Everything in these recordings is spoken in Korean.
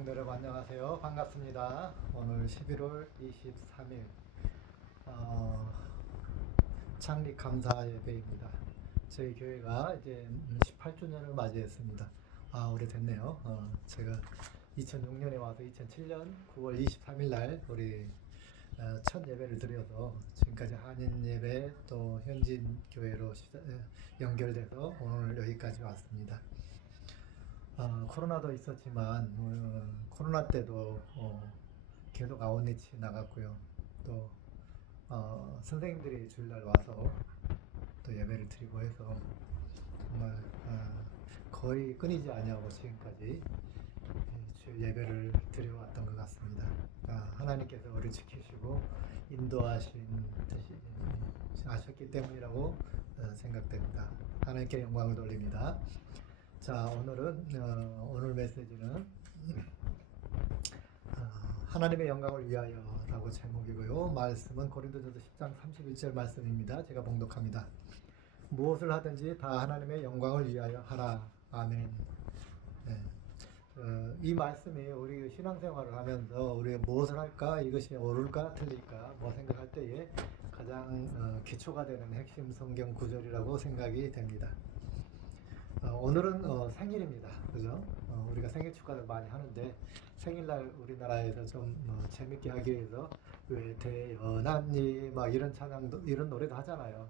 성도 여러분 안녕하세요. 반갑습니다. 오늘 11월 23일 창립 감사 예배입니다. 저희 교회가 이제 18주년을 맞이했습니다. 오래됐네요. 제가 2006년에 와서 2007년 9월 23일 날 우리 첫 예배를 드려서 지금까지 한인 예배 또 현진 교회로 연결돼서 오늘 여기까지 왔습니다. 코로나도 있었지만 코로나 때도 계속 아웃리치 나갔고요. 또 선생님들이 주일날 와서 또 예배를 드리고 해서 정말 거의 끊이지 아니하고 지금까지 주일 예배를 드려왔던 것 같습니다. 하나님께서 우리를 지키시고 인도하신 뜻이 아셨기 때문이라고 생각됩니다. 하나님께 영광을 돌립니다. 자, 오늘 메시지는 하나님의 영광을 위하여 라고 제목이고요. 말씀은 고린도전서 10장 31절 말씀입니다. 제가 봉독합니다. 무엇을 하든지 다 하나님의 영광을 위하여 하라. 아멘. 네. 이 말씀이 우리 신앙생활을 하면서 우리가 무엇을 할까, 이것이 옳을까 틀릴까 뭐 생각할 때에 가장 기초가 되는 핵심 성경 구절이라고 생각이 됩니다. 오늘은 생일입니다. 그죠? 우리가 생일 축하를 많이 하는데 생일날 우리나라에서 좀 재밌게 하기 위해서 왜 태어났니 막 이런 찬양도 이런 노래도 하잖아요.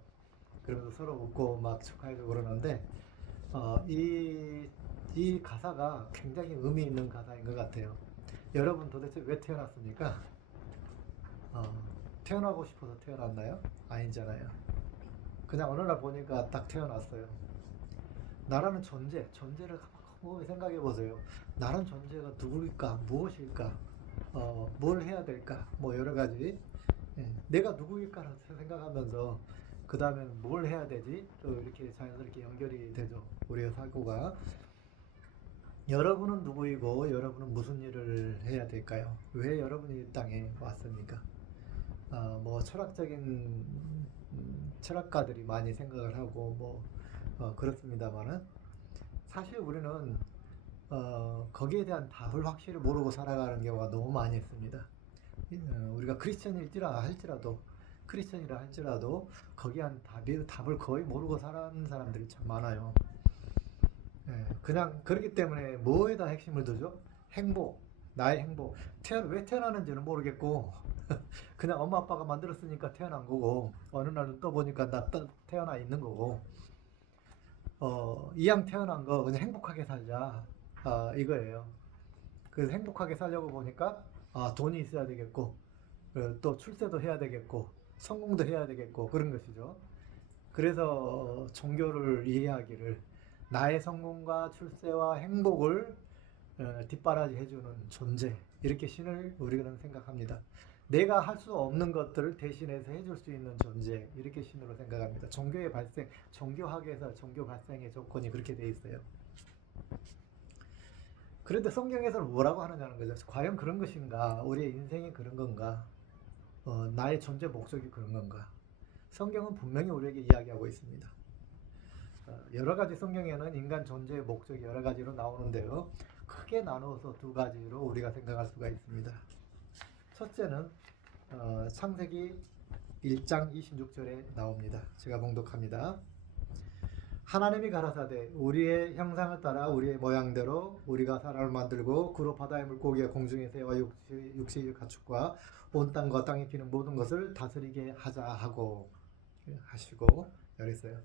그러면서 서로 웃고 막 축하해주고 그러는데 이 가사가 굉장히 의미 있는 가사인 것 같아요. 여러분 도대체 왜 태어났습니까? 태어나고 싶어서 태어났나요? 아니잖아요. 그냥 어느 날 보니까 딱 태어났어요. 나라는 존재를 한번 생각해 보세요. 나라는 존재가 누구일까, 무엇일까, 뭘 해야 될까, 뭐 여러 가지. 내가 누구일까를 생각하면서 그 다음에는 뭘 해야 되지? 또 이렇게 자연스럽게 연결이 되죠. 우리의 사고가. 여러분은 누구이고 여러분은 무슨 일을 해야 될까요? 왜 여러분이 이 땅에 왔습니까? 뭐 철학적인 철학가들이 많이 생각을 하고 뭐 그렇습니다만은 사실 우리는 거기에 대한 답을 확실히 모르고 살아가는 경우가 너무 많이 있습니다. 우리가 크리스천이라 할지라도 거기에 대한 답을 거의 모르고 살아가는 사람들이 참 많아요. 그냥 그렇기 때문에 뭐에다 핵심을 두죠? 행복, 나의 행복. 왜 태어나는지는 모르겠고 그냥 엄마 아빠가 만들었으니까 태어난 거고 어느 날은 또 보니까 나 태어나 있는 거고 이왕 태어난 거 그냥 행복하게 살자 이거예요. 그래서 행복하게 살려고 보니까 돈이 있어야 되겠고 또 출세도 해야 되겠고 성공도 해야 되겠고 그런 것이죠. 그래서 종교를 이해하기를 나의 성공과 출세와 행복을 뒷바라지 해주는 존재 이렇게 신을 우리는 생각합니다. 내가 할 수 없는 것들을 대신해서 해줄 수 있는 존재 이렇게 신으로 생각합니다. 종교학에서 종교 발생의 조건이 그렇게 돼 있어요. 그런데 성경에서는 뭐라고 하느냐는 거죠. 과연 그런 것인가? 우리의 인생이 그런 건가? 나의 존재 목적이 그런 건가? 성경은 분명히 우리에게 이야기하고 있습니다. 여러 가지 성경에는 인간 존재의 목적이 여러 가지로 나오는데요. 크게 나누어서 두 가지로 우리가 생각할 수가 있습니다. 첫째는 창세기 1장 26절에 나옵니다. 제가 봉독합니다. 하나님이 가라사대 우리의 형상을 따라 우리의 모양대로 우리가 사람을 만들고 그로 바다의 물고기와 공중의 새와 육지의 가축과 온 땅과 땅에 피는 모든 것을 다스리게 하자 하고 하시고 그랬어요.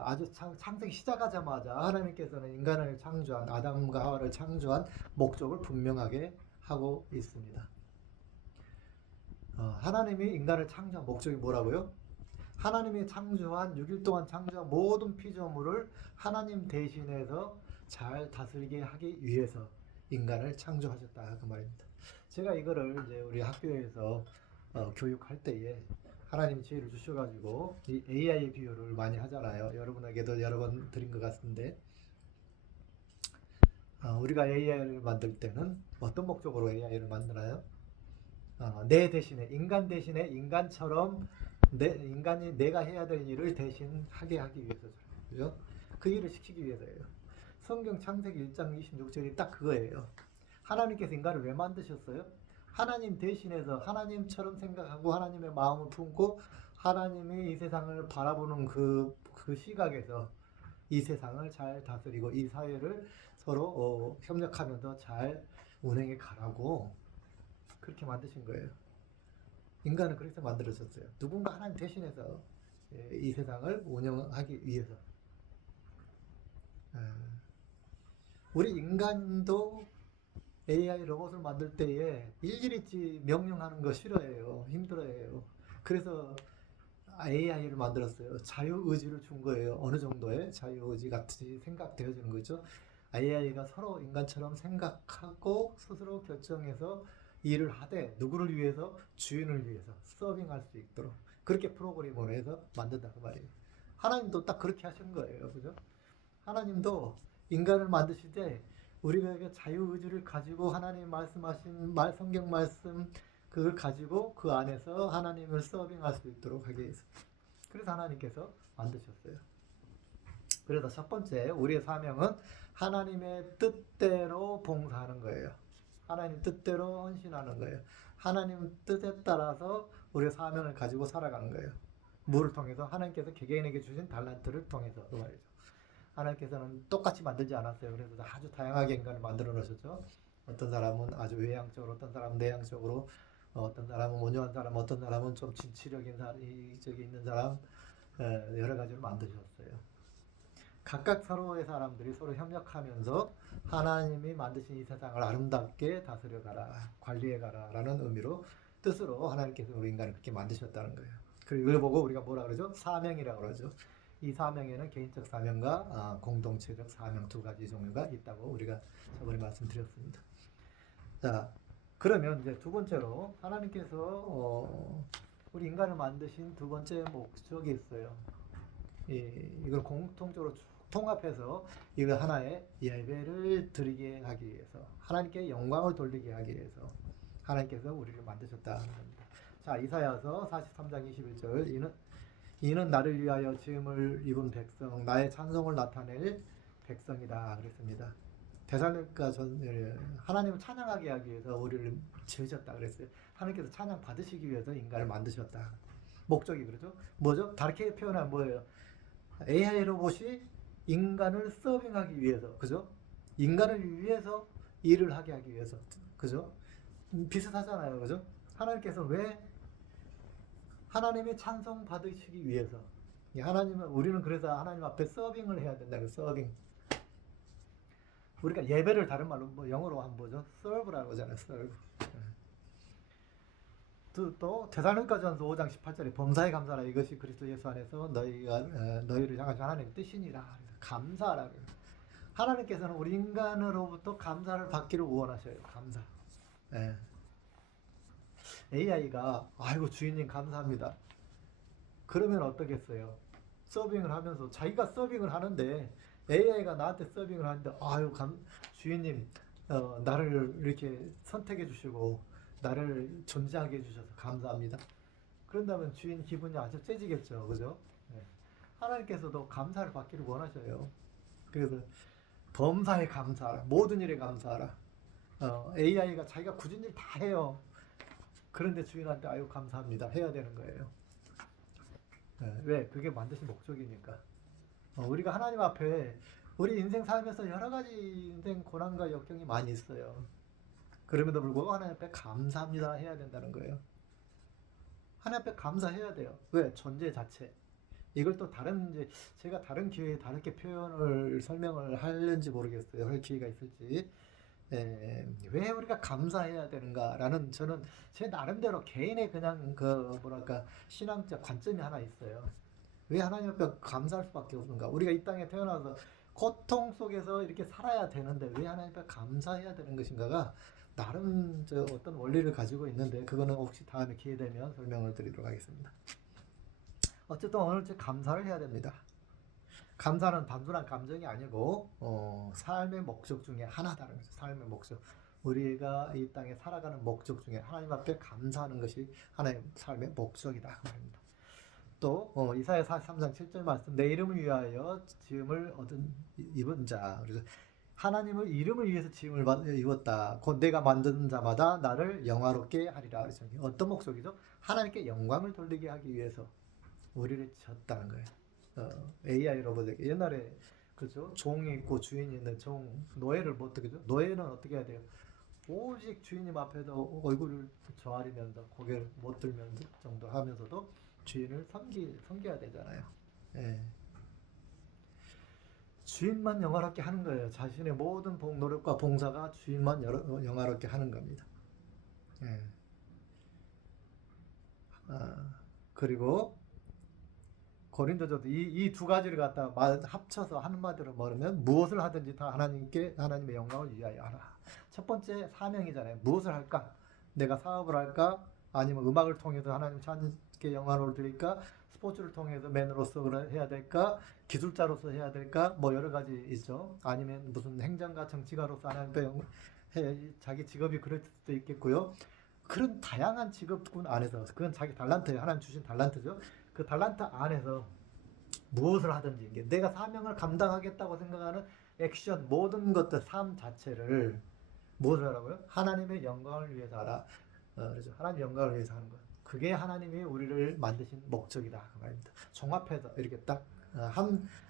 아주 창세기 시작하자마자 하나님께서는 인간을 창조한 아담과 하와를 창조한 목적을 분명하게 하고 있습니다. 하나님이 인간을 창조한 목적이 뭐라고요? 하나님이 창조한 6일 동안 창조한 모든 피조물을 하나님 대신해서 잘 다스리게 하기 위해서 인간을 창조하셨다 그 말입니다. 제가 이거를 이제 우리 학교에서 교육할 때에 하나님이 지혜를 주셔가지고 이 AI 비유를 많이 하잖아요. 여러분에게도 여러 번 드린 것 같은데 우리가 AI를 만들 때는 어떤 목적으로 AI를 만드나요? 내 대신에 인간 대신에 인간처럼 인간이 내가 해야 될 일을 대신 하게 하기 위해서죠. 그죠? 그 일을 시키기 위해서예요. 성경 창세기 1장 26절이 딱 그거예요. 하나님께서 인간을 왜 만드셨어요? 하나님 대신해서 하나님처럼 생각하고 하나님의 마음을 품고 하나님이 이 세상을 바라보는 그 시각에서 이 세상을 잘 다스리고 이 사회를 서로 협력하면서 잘 운행해 가라고 그렇게 만드신 거예요. 인간은 그렇게 만들어졌어요. 누군가 하나님 대신해서 이 세상을 운영하기 위해서. 우리 인간도 AI 로봇을 만들 때에 일일이 명령하는 거 싫어해요. 힘들어해요. 그래서 AI를 만들었어요. 자유의지를 준 거예요. 어느 정도의 자유의지 같이 생각되어지는 거죠. AI가 서로 인간처럼 생각하고 스스로 결정해서 일을 하되 누구를 위해서? 주인을 위해서 서빙할 수 있도록 그렇게 프로그램을 해서 만든다고 말이에요. 하나님도 딱 그렇게 하신 거예요. 그죠? 하나님도 인간을 만드실 때 우리가 자유의지를 가지고 하나님 말씀하신 성경 말씀 그걸 가지고 그 안에서 하나님을 서빙할 수 있도록 하기 위해서. 그래서 하나님께서 만드셨어요. 그래서 첫 번째 우리의 사명은 하나님의 뜻대로 봉사하는 거예요. 하나님 뜻대로 헌신하는 거예요. 하나님 뜻에 따라서 우리의 사명을 가지고 살아가는 거예요. 무를 통해서 하나님께서 개개인에게 주신 달란트를 통해서 그 말이죠. 하나님께서는 똑같이 만들지 않았어요. 그래서 아주 다양하게 인간을 만들어 놓으셨죠. 어떤 사람은 아주 외향적으로, 어떤 사람은 내향적으로, 어떤 사람은 온유한 사람, 어떤 사람은 좀 진취력인 사람, 이쪽에 있는 사람, 여러 가지로 만드셨어요. 각각 서로의 사람들이 서로 협력하면서 하나님이 만드신 이 세상을 아름답게 다스려가라, 관리해가라 라는 의미로 뜻으로 하나님께서 우리 인간을 그렇게 만드셨다는 거예요. 그리고 이걸 보고 우리가 뭐라 그러죠? 사명이라고 그러죠. 이 사명에는 개인적 사명과 공동체적 사명 두 가지 종류가 있다고 우리가 저번에 말씀드렸습니다. 자, 그러면 이제 두 번째로 하나님께서 우리 인간을 만드신 두 번째 목적이 있어요. 이걸 공통적으로 통합해서 이걸 하나의 예배를 드리게 하기 위해서 하나님께 영광을 돌리게 하기 위해서 하나님께서 우리를 만드셨다는 겁니다. 자, 이사야서 43장 21절 이는 나를 위하여 지음을 입은 백성 나의 찬송을 나타낼 백성이다 그랬습니다. 데살로니가 하나님을 찬양하게 하기 위해서 우리를 지으셨다 그랬어요. 하나님께서 찬양 받으시기 위해서 인간을 만드셨다. 목적이 그러죠. 뭐죠? 다르게 표현하면 뭐예요? AI 로봇이 인간을 서빙하기 위해서, 그죠? 인간을 위해서 일을 하게 하기 위해서, 그죠? 비슷하잖아요, 그죠? 하나님께서 왜 하나님의 찬송 받으시기 위해서 우리는 그래서 하나님 앞에 서빙을 해야 된다고 서빙. 우리가 예배를 다른 말로 뭐 영어로 한번 보죠. serve라고 하잖아요. serve. 또 데살로니가전서 5장 18절에 범사에 감사하라 이것이 그리스도 예수 안에서 너희를 향하신 하나님의 뜻이니라. 감사하라. 하나님께서는 우리 인간으로부터 감사를 받기를 원하셔요. 감사. 예. AI가 아이고 주인님 감사합니다. 그러면 어떻겠어요? 서빙을 하면서 자기가 서빙을 하는데 AI가 나한테 서빙을 하는데 아유 주인님 나를 이렇게 선택해 주시고 나를 존재하게 해주셔서 감사합니다. 그런다면 주인 기분이 아주 째지겠죠, 그죠? 네. 하나님께서도 감사를 받기를 원하셔요. 그래서 범사에 감사하라, 모든 일에 감사하라. AI가 자기가 굳은 일 다 해요. 그런데 주인한테 아유 감사합니다 해야 되는 거예요. 네. 왜? 그게 만드신 목적이니까. 우리가 하나님 앞에 우리 인생 살면서 여러 가지 인생 고난과 역경이 많이 있어요. 그럼에도 불구하고 하나님 앞에 감사합니다 해야 된다는 거예요. 하나님 앞에 감사해야 돼요. 왜? 존재 자체. 이걸 또 제가 다른 기회에 다르게 설명을 하는지 모르겠어요. 할 기회가 있을지. 왜 우리가 감사해야 되는가라는 저는 제 나름대로 개인의 그냥 신앙적 관점이 하나 있어요. 왜 하나님 앞에 감사할 수밖에 없는가? 우리가 이 땅에 태어나서 고통 속에서 이렇게 살아야 되는데 왜 하나님 앞에 감사해야 되는 것인가가 나름 어떤 원리를 가지고 있는데 그거는 혹시 다음에 기회 되면 설명을 드리도록 하겠습니다. 어쨌든 오늘 감사를 해야 됩니다. 감사는 단순한 감정이 아니고 삶의 목적 중에 하나다는 거죠. 삶의 목적. 우리가 이 땅에 살아가는 목적 중에 하나님 앞에 감사하는 것이 하나의 삶의 목적이다 그 말입니다. 또 이사야 43장 7절 말씀 내 이름을 위하여 지음을 입은 자. 그래서 하나님의 이름을 위해서 지음을 입었다. 곧 내가 만든 자마다 나를 영화롭게 하리라. 그래서 어떤 목적이죠? 하나님께 영광을 돌리게 하기 위해서 우리를 지었다는 거예요. AI 로봇에게 옛날에 그죠? 종이 있고 주인이 있는 노예를 못 어떻게죠? 노예는 어떻게 해야 돼요? 오직 주인님 앞에서 얼굴을 조아리면서 고개를 못 들면서 정도 하면서도 주인을 섬겨야 되잖아요. 예. 주인만 영화롭게 하는 거예요. 자신의 모든 노력과 봉사가 주인만 영화롭게 하는 겁니다. 예. 그리고 고린도전도 이 두 가지를 갖다 합쳐서 한마디로 말하면 무엇을 하든지 다 하나님의 영광을 위하여 하라. 첫 번째 사명이잖아요. 무엇을 할까? 내가 사업을 할까? 아니면 음악을 통해서 하나님 하나님께 영광을 드릴까? 스포츠를 통해서 맨으로서 해야 될까? 기술자로서 해야 될까? 뭐 여러 가지 있죠. 아니면 무슨 행정가, 정치가로서 하나님께 자기 직업이 그럴 수도 있겠고요. 그런 다양한 직업군 안에서 그건 자기 달란트예요. 하나님 주신 달란트죠. 그 달란트 안에서 무엇을 하든지 내가 사명을 감당하겠다고 생각하는 액션 모든 것들 삶 자체를 무엇을 하라고요? 하나님의 영광을 위해서 하라. 그렇죠. 하나님 영광을 위해서 하는 것. 그게 하나님이 우리를 만드신 목적이다 그 말입니다. 종합해서 이렇게 딱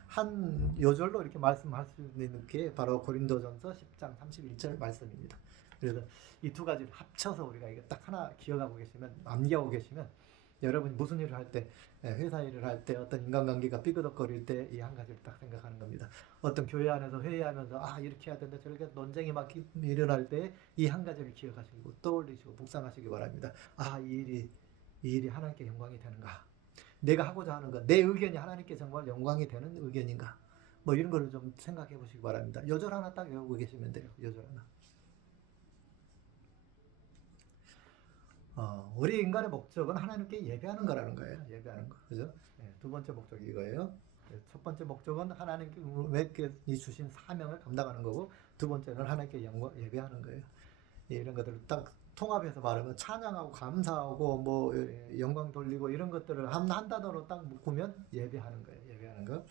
한 요절로 이렇게 말씀할 수 있는 게 바로 고린도전서 10장 31절 말씀입니다. 그래서 이 두 가지를 합쳐서 우리가 이게 딱 하나 기억하고 계시면 암기하고 계시면 여러분이 무슨 일을 할 때, 회사 일을 할 때, 어떤 인간관계가 삐그덕거릴 때 이 한 가지를 딱 생각하는 겁니다. 어떤 교회 안에서 회의하면서 이렇게 해야 된다 저렇게 논쟁이 막 일어날 때 이 한 가지를 기억하시고 떠올리시고 묵상하시기 바랍니다. 이 일이 하나님께 영광이 되는가? 내가 하고자 하는 것, 내 의견이 하나님께 정말 영광이 되는 의견인가? 뭐 이런 거를 좀 생각해 보시기 바랍니다. 요절 하나 딱 외우고 계시면 돼요. 요절 하나. 우리 인간의 목적은 하나님께 예배하는 거라는 거예요. 예배하는 거. 그죠? 네, 두 번째 목적이 이거예요. 첫 번째 목적은 하나님께 주신 사명을 감당하는 거고, 두 번째는 하나님께 예배하는 거예요. 이런 것들을 딱 통합해서 말하면 찬양하고 감사하고 뭐 영광 돌리고 이런 것들을 한 단어로 딱 묶으면 예배하는 거예요. 예배하는 거.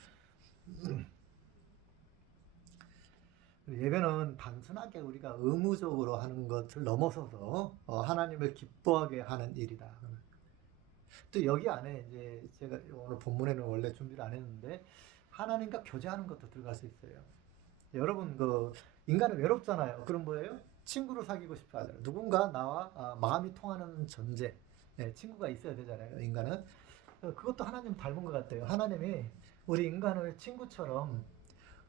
예배는 단순하게 우리가 의무적으로 하는 것을 넘어서서 하나님을 기뻐하게 하는 일이다. 또 여기 안에 이제 제가 오늘 본문에는 원래 준비를 안 했는데 하나님과 교제하는 것도 들어갈 수 있어요. 여러분 인간은 외롭잖아요. 그럼 뭐예요? 친구를 사귀고 싶어 하잖아요. 누군가 나와 마음이 통하는 존재, 친구가 있어야 되잖아요. 인간은 그것도 하나님 닮은 것 같아요. 하나님이 우리 인간을 친구처럼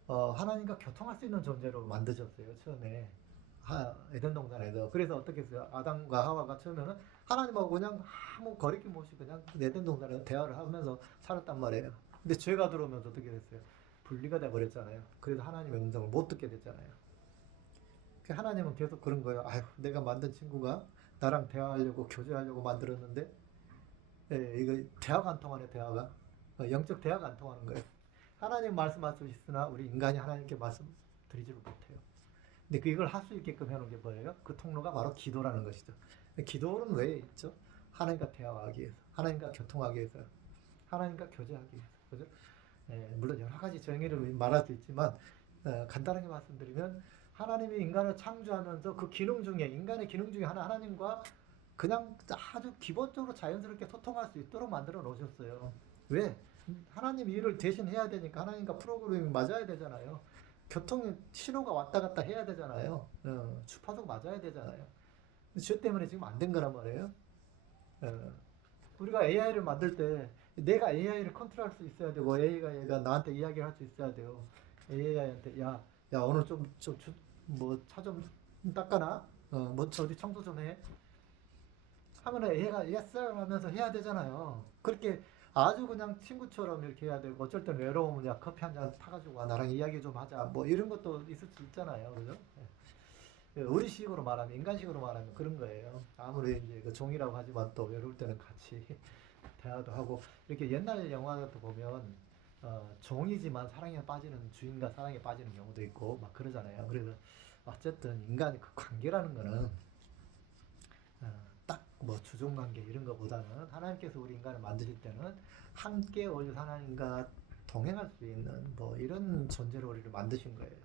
하나님과 교통할 수 있는 존재로 만드셨어요. 처음에 에덴 동산에서. 그래서 어떻게 했어요? 아담과 하와가 처음에는 하나님하고 그냥 아무 거리낌 없이 그냥 에덴 동산에서 대화를 하면서 살았단 말이에요. 근데 죄가 들어오면서 어떻게 됐어요? 분리가 돼 버렸잖아요. 그래서 하나님의 음성을 못 듣게 됐잖아요. 하나님은 계속 그런 거예요. 내가 만든 친구가 나랑 대화하려고 교제하려고 만들었는데 이거 대화가 안 통하네. 대화가 영적 대화가 안 통하는 거예요. 하나님 말씀하시으나 우리 인간이 하나님께 말씀드리지를 못해요. 근데 그걸 할 수 있게끔 해놓은 게 뭐예요? 그 통로가 바로 기도라는 것이죠. 기도는 왜 있죠? 하나님과 대화하기 위해서, 하나님과 교통하기 위해서, 하나님과 교제하기 위해서, 그죠? 물론 여러 가지 정의를 말할 수 있지만 간단하게 말씀드리면 하나님이 인간을 창조하면서 그 기능 중에 인간의 기능 중에 하나님과 그냥 아주 기본적으로 자연스럽게 소통할 수 있도록 만들어 놓으셨어요. 왜? 하나님 일을 대신 해야 되니까 하나님과 프로그램이 맞아야 되잖아요. 교통 신호가 왔다 갔다 해야 되잖아요. 주파수가 맞아야 되잖아요. 죄 때문에 지금 안 된 거란 말이에요. 우리가 AI를 만들 때 내가 AI를 컨트롤할 수 있어야 되고 AI가 나한테 이야기를 할 수 있어야 돼요. AI한테 야 오늘 뭐 차 좀 닦아놔. 뭐 어디 청소 좀 해. 하면은 얘가 yes 하면서 해야 되잖아요. 그렇게 아주 그냥 친구처럼 이렇게 해야 되고 어쩔 땐 외로우면 야 커피 한 잔 타가지고 와 나랑 이야기 좀 하자 뭐 이런 것도 있을 수 있잖아요. 그죠? 우리식으로 말하면 인간식으로 말하면 그런 거예요. 아무리 이제 그 종이라고 하지만 또 외로울 때는 같이 대화도 하고 이렇게 옛날 영화도 보면 종이지만 사랑에 빠지는 주인과 사랑에 빠지는 경우도 있고 막 그러잖아요. 그래서 어쨌든 인간의 그 관계라는 거는 딱 뭐 주종 관계 이런 거보다는 하나님께서 우리 인간을 만드실 때는 함께 우리 하나님과 동행할 수 있는 뭐 이런 존재로 우리를 만드신 거예요.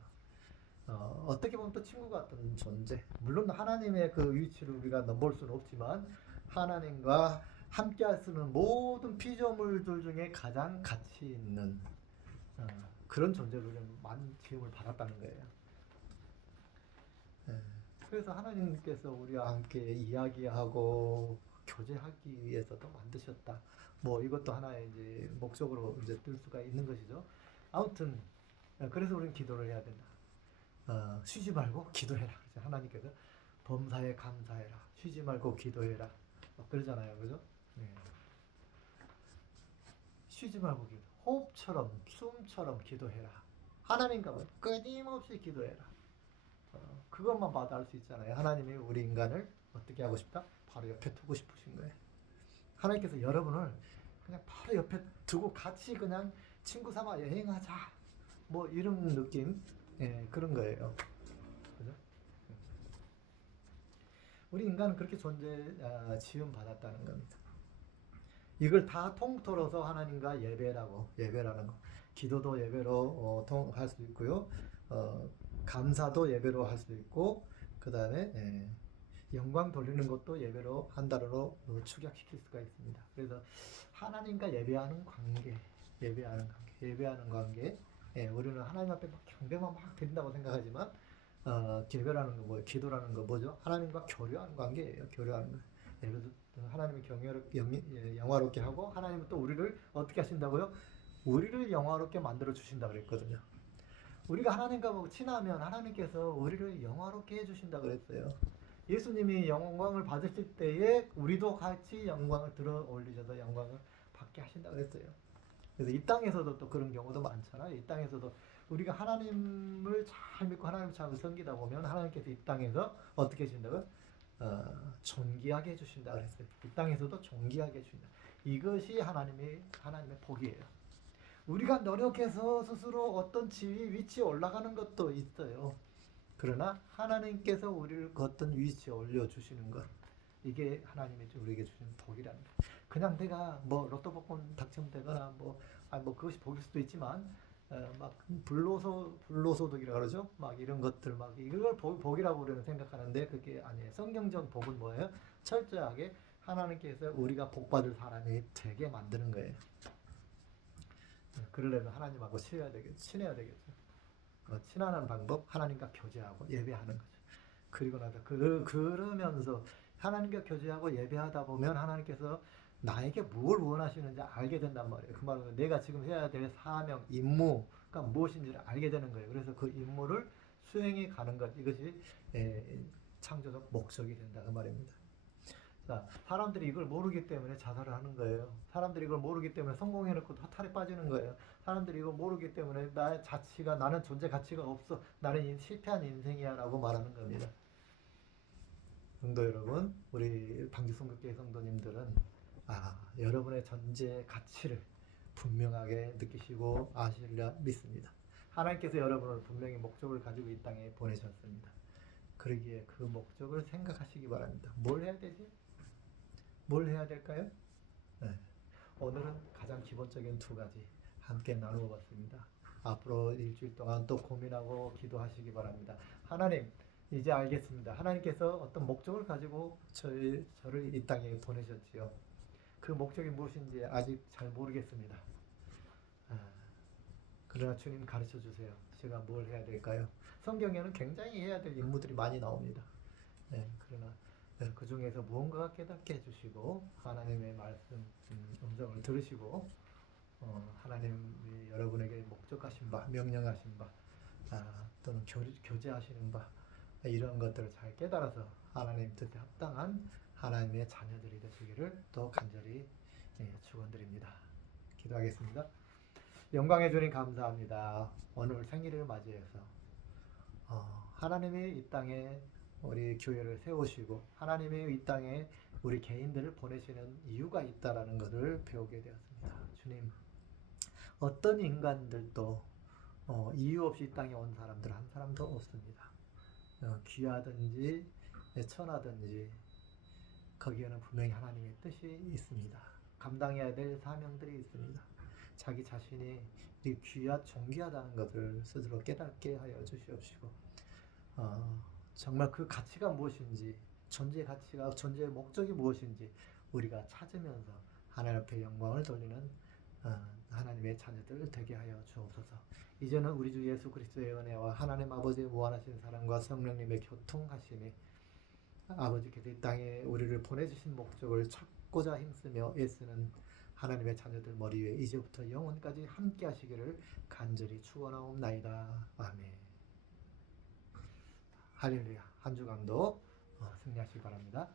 어떻게 보면 또 친구 같은 존재. 물론 하나님의 그 위치를 우리가 넘볼 수는 없지만 하나님과 함께 할 수 있는 모든 피조물들 중에 가장 가치 있는 그런 존재로 좀 많은 지음을 받았다는 거예요. 예. 그래서 하나님께서 우리와 함께 이야기하고 교제하기 위해서도 만드셨다. 뭐 이것도 하나의 이제 목적으로 이제 뜰 수가 있는 것이죠. 아무튼 그래서 우리는 기도를 해야 된다. 쉬지 말고 기도해라. 하나님께서 범사에 감사해라. 쉬지 말고 기도해라. 그러잖아요, 그죠? 네. 쉬지 말고 기도. 호흡처럼, 숨처럼 기도해라. 하나님과 끊임없이 기도해라. 그것만 봐도 알 수 있잖아요. 하나님이 우리 인간을 어떻게 하고 싶다? 바로 옆에 두고 싶으신 거예요. 하나님께서 여러분을 그냥 바로 옆에 두고 같이 그냥 친구 삼아 여행하자. 뭐 이런 느낌, 예, 그런 거예요. 그죠? 우리 인간은 그렇게 지음 받았다는 겁니다. 이걸 다 통틀어서 하나님과 예배라는 거. 기도도 예배로 할 수 있고요. 감사도 예배로 할 수 있고, 그 다음에 영광 돌리는 것도 예배로 한 단어로 축약시킬 수가 있습니다. 그래서 하나님과 예배하는 관계, 예배하는 관계. 우리는 하나님 앞에 막 경배만 막 드린다고 생각하지만 예배라는 거 뭐 기도라는 거 뭐죠? 하나님과 교류하는 관계예요. 교류하는 거. 예배도 하나님의 영화롭게 하고 하나님은 또 우리를 어떻게 하신다고요? 우리를 영화롭게 만들어 주신다 그랬거든요. 우리가 하나님과 친하면 하나님께서 우리를 영화롭게 해주신다 그랬어요. 예수님이 영광을 받으실 때에 우리도 같이 영광을 들어 올리셔서 영광을 받게 하신다 그랬어요. 그래서 이 땅에서도 또 그런 경우도 많잖아요. 이 땅에서도 우리가 하나님을 잘 믿고 하나님을 잘 섬기다 보면 하나님께서 이 땅에서 어떻게 해주신다고요? 존귀하게 해주신다 그랬어요. 이 땅에서도 존귀하게 해주신다. 이것이 하나님의 복이에요. 우리가 노력해서 스스로 어떤 지위, 위치에 올라가는 것도 있어요. 그러나 하나님께서 우리를 그 어떤 위치에 올려주시는 것, 이게 하나님이 우리에게 주시는 복이라는 거예요. 그냥 내가 뭐 로또 복권 당첨되거나 뭐 그것이 복일 수도 있지만 막 불로소득이라 그러죠. 막 이런 것들 막 이걸 복이라고 우리는 생각하는데 그게 아니에요. 성경적 복은 뭐예요? 철저하게 하나님께서 우리가 복받을 사람이 되게 만드는 거예요. 그러려면 하나님하고 친해야 되겠죠. 친하는 방법 하나님과 교제하고 예배하는 거죠. 그리고 나서 그러면서 하나님과 교제하고 예배하다 보면 하나님께서 나에게 뭘 원하시는지 알게 된단 말이에요. 그 말은 내가 지금 해야 될 사명, 임무가 무엇인지를 알게 되는 거예요. 그래서 그 임무를 수행해 가는 것, 이것이 창조적 목적이 된다 그 말입니다. 자, 사람들이 이걸 모르기 때문에 자살을 하는 거예요. 사람들이 이걸 모르기 때문에 성공해놓고 허탈에 빠지는 거예요. 사람들이 이걸 모르기 때문에 나는 존재 가치가 없어. 나는 실패한 인생이야 라고 말하는 겁니다. 성도 여러분, 우리 방주성교회 성도님들은 여러분의 존재 가치를 분명하게 느끼시고 아시리라 믿습니다. 하나님께서 여러분을 분명히 목적을 가지고 이 땅에 보내셨습니다. 그러기에 그 목적을 생각하시기 바랍니다. 뭘 해야 되지? 뭘 해야 될까요? 네. 오늘은 가장 기본적인 두 가지 함께 나누어 봤습니다. 앞으로 일주일 동안 또 고민하고 기도하시기 바랍니다. 하나님, 이제 알겠습니다. 하나님께서 어떤 목적을 가지고 저를 이 땅에 보내셨지요. 그 목적이 무엇인지 아직 잘 모르겠습니다. 그러나 주님 가르쳐 주세요. 제가 뭘 해야 될까요? 성경에는 굉장히 해야 될 임무들이 많이 나옵니다. 그러나 그 중에서 무언가 깨닫게 해주시고 하나님의 말씀 음성을 들으시고 하나님이 여러분에게 목적하신 바, 명령하신 바 또는 교제하시는 바 이런 것들을 잘 깨달아서 하나님 뜻에 합당한 하나님의 자녀들이 되시기를 또 간절히 축원드립니다. 기도하겠습니다. 영광의 주님 감사합니다. 오늘 생일을 맞이해서 하나님이 이 땅에 우리 교회를 세우시고 하나님이 이 땅에 우리 개인들을 보내시는 이유가 있다라는 것을 배우게 되었습니다. 주님, 어떤 인간들도 이유 없이 이 땅에 온 사람들 한 사람도 없습니다. 귀하든지 천하든지 거기에는 분명히 하나님의 뜻이 있습니다. 감당해야 될 사명들이 있습니다. 자기 자신이 귀하 존귀하다는 것을 스스로 깨닫게 하여 주시옵시고 정말 그 가치가 무엇인지, 존재의 가치가, 존재의 목적이 무엇인지 우리가 찾으면서 하나님 앞에 영광을 돌리는 하나님의 자녀들 되게 하여 주옵소서. 이제는 우리 주 예수 그리스도의 은혜와 하나님 아버지의 무한하신 사랑과 성령님의 교통하심이 아버지께서 이 땅에 우리를 보내주신 목적을 찾고자 힘쓰며 애쓰는 하나님의 자녀들 머리 위에 이제부터 영원까지 함께 하시기를 간절히 축원하옵나이다. 아멘. 할렐루야. 한 주간도 승리하시기 바랍니다.